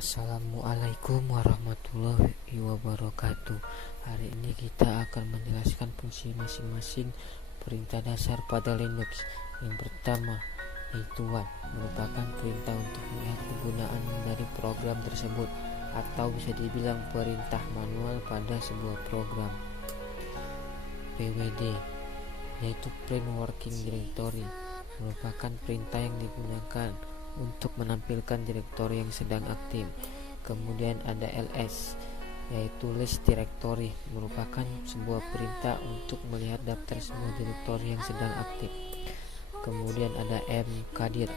Assalamualaikum warahmatullahi wabarakatuh. Hari ini kita akan menjelaskan fungsi masing-masing perintah dasar pada Linux. Yang pertama yaitu one, merupakan perintah untuk melihat kegunaan dari program tersebut, atau bisa dibilang perintah manual pada sebuah program. PWD yaitu Print Working Directory, merupakan perintah yang digunakan untuk menampilkan direktori yang sedang aktif. Kemudian ada ls, yaitu List Directory, merupakan sebuah perintah untuk melihat daftar semua direktori yang sedang aktif. Kemudian ada mkdir,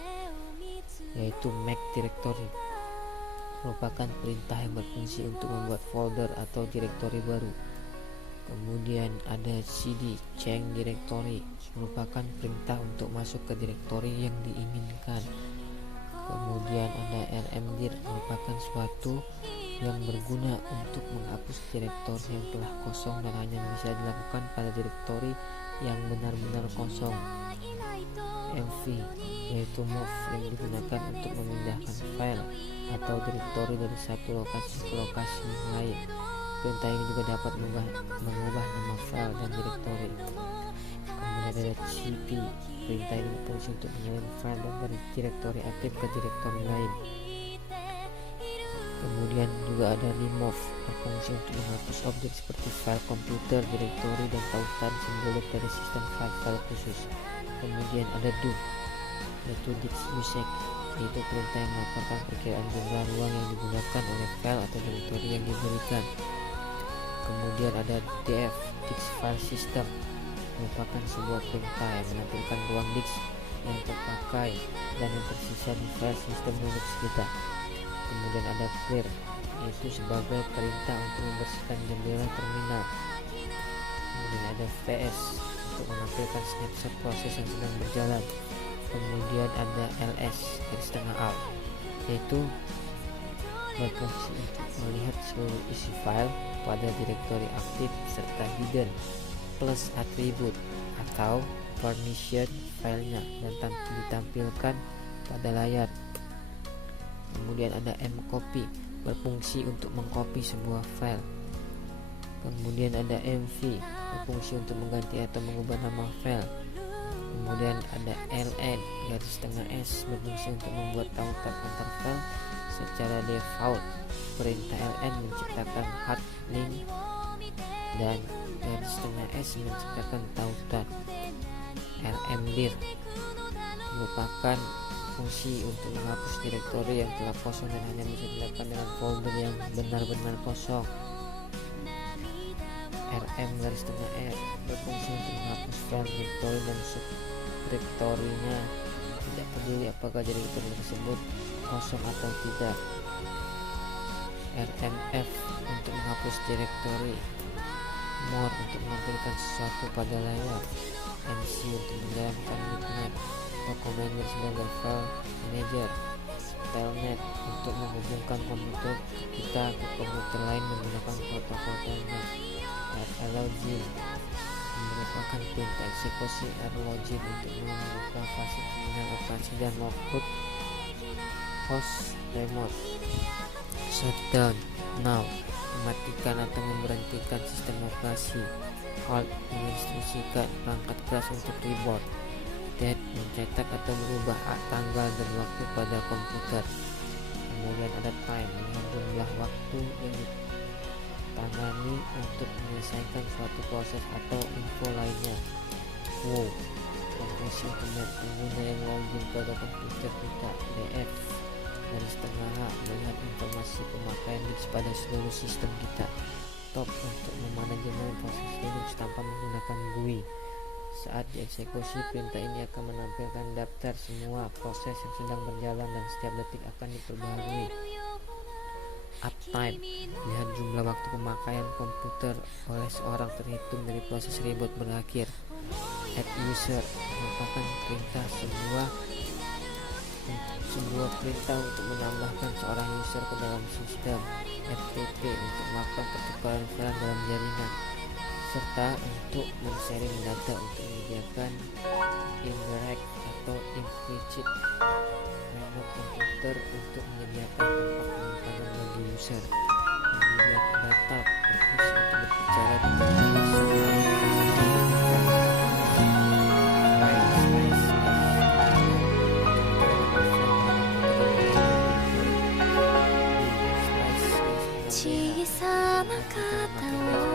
yaitu Make Directory, merupakan perintah yang berfungsi untuk membuat folder atau direktori baru. Kemudian ada cd, Change Directory, merupakan perintah untuk masuk ke direktori yang diinginkan. Kemudian ada rmdir, merupakan suatu yang berguna untuk menghapus direktori yang telah kosong dan hanya bisa dilakukan pada direktori yang benar-benar kosong. mv, yaitu move, yang digunakan untuk memindahkan file atau direktori dari satu lokasi ke lokasi lain. Perintah ini juga dapat mengubah nama file dan direktori. Kemudian ada cp, perintah ini berfungsi untuk mengirim file dari direktori aktif ke direktori lain. Kemudian juga ada remove, berfungsi untuk menghapus objek seperti file komputer, direktori, dan tautan simbolik dari sistem file khusus. Kemudian ada do, yaitu disk, yaitu perintah yang melaporkan perkiraan jumlah ruang yang digunakan oleh file atau direktori yang diberikan. Kemudian ada df, disk file system, merupakan sebuah perintah yang menampilkan ruang disk yang terpakai dan yang tersisa di file sistem Linux kita. Kemudian ada clear, yaitu sebagai perintah untuk membersihkan jendela terminal. Kemudian ada vs, untuk menampilkan snapshot proses yang sedang berjalan. Kemudian ada ls, alt, yaitu berfungsi untuk melihat seluruh isi file pada direktori aktif serta hidden plus atribut atau permission filenya dan ditampilkan pada layar. Kemudian ada mcopy, berfungsi untuk mengcopy sebuah file. Kemudian ada mv, berfungsi untuk mengganti atau mengubah nama file. Kemudian ada ln (s), berfungsi untuk membuat tautan antar file secara default. Perintah ln menciptakan hard link dan (s) menciptakan tautan. rmdir merupakan fungsi untuk menghapus direktori yang telah kosong dan hanya bisa dilakukan dengan folder yang benar-benar kosong. rm(r) berfungsi untuk menghapus file direktori dan subdirektorinya, tidak peduli apakah direktori tersebut kosong atau tidak. rmf untuk menghapus direktori. More untuk menampilkan sesuatu pada layar. mc untuk menjalankan bitmap. Commander sebagai file manager. Telnet untuk menghubungkan komputer kita ke komputer lain menggunakan protokol telnet. rlogin merupakan perintah eksekusi rlogin untuk membuka fase terminal operasi dan logout host remote. Shutdown now, mematikan atau memberhentikan sistem operasi. Halt, menginstruksikan perangkat keras untuk reboot. Date, mencetak atau merubah tanggal dan waktu pada komputer. Kemudian ada time, dengan jumlah waktu yang ditangani untuk menyelesaikan suatu proses atau info lainnya. Wow, berfungsi untuk melihat pengguna yang login pada komputer kita. df, melihat informasi pemakaian disk pada seluruh sistem kita. Top, untuk memanajemen proses Linux tanpa menggunakan GUI. Saat dieksekusi, perintah ini akan menampilkan daftar semua proses yang sedang berjalan dan setiap detik akan diperbaharui. Uptime, lihat jumlah waktu pemakaian komputer oleh seorang terhitung dari proses reboot berakhir. Add user, merupakan perintah sebuah perintah untuk menambahkan seorang user ke dalam sistem. FTP untuk melakukan pertukaran file dalam jaringan, serta untuk men-sharing data untuk menyediakan indirect atau implicit remote komputer untuk menyediakan tempat penyimpanan user. Kemudian ada tab berfungsi untuk berbicara dengan小さな肩を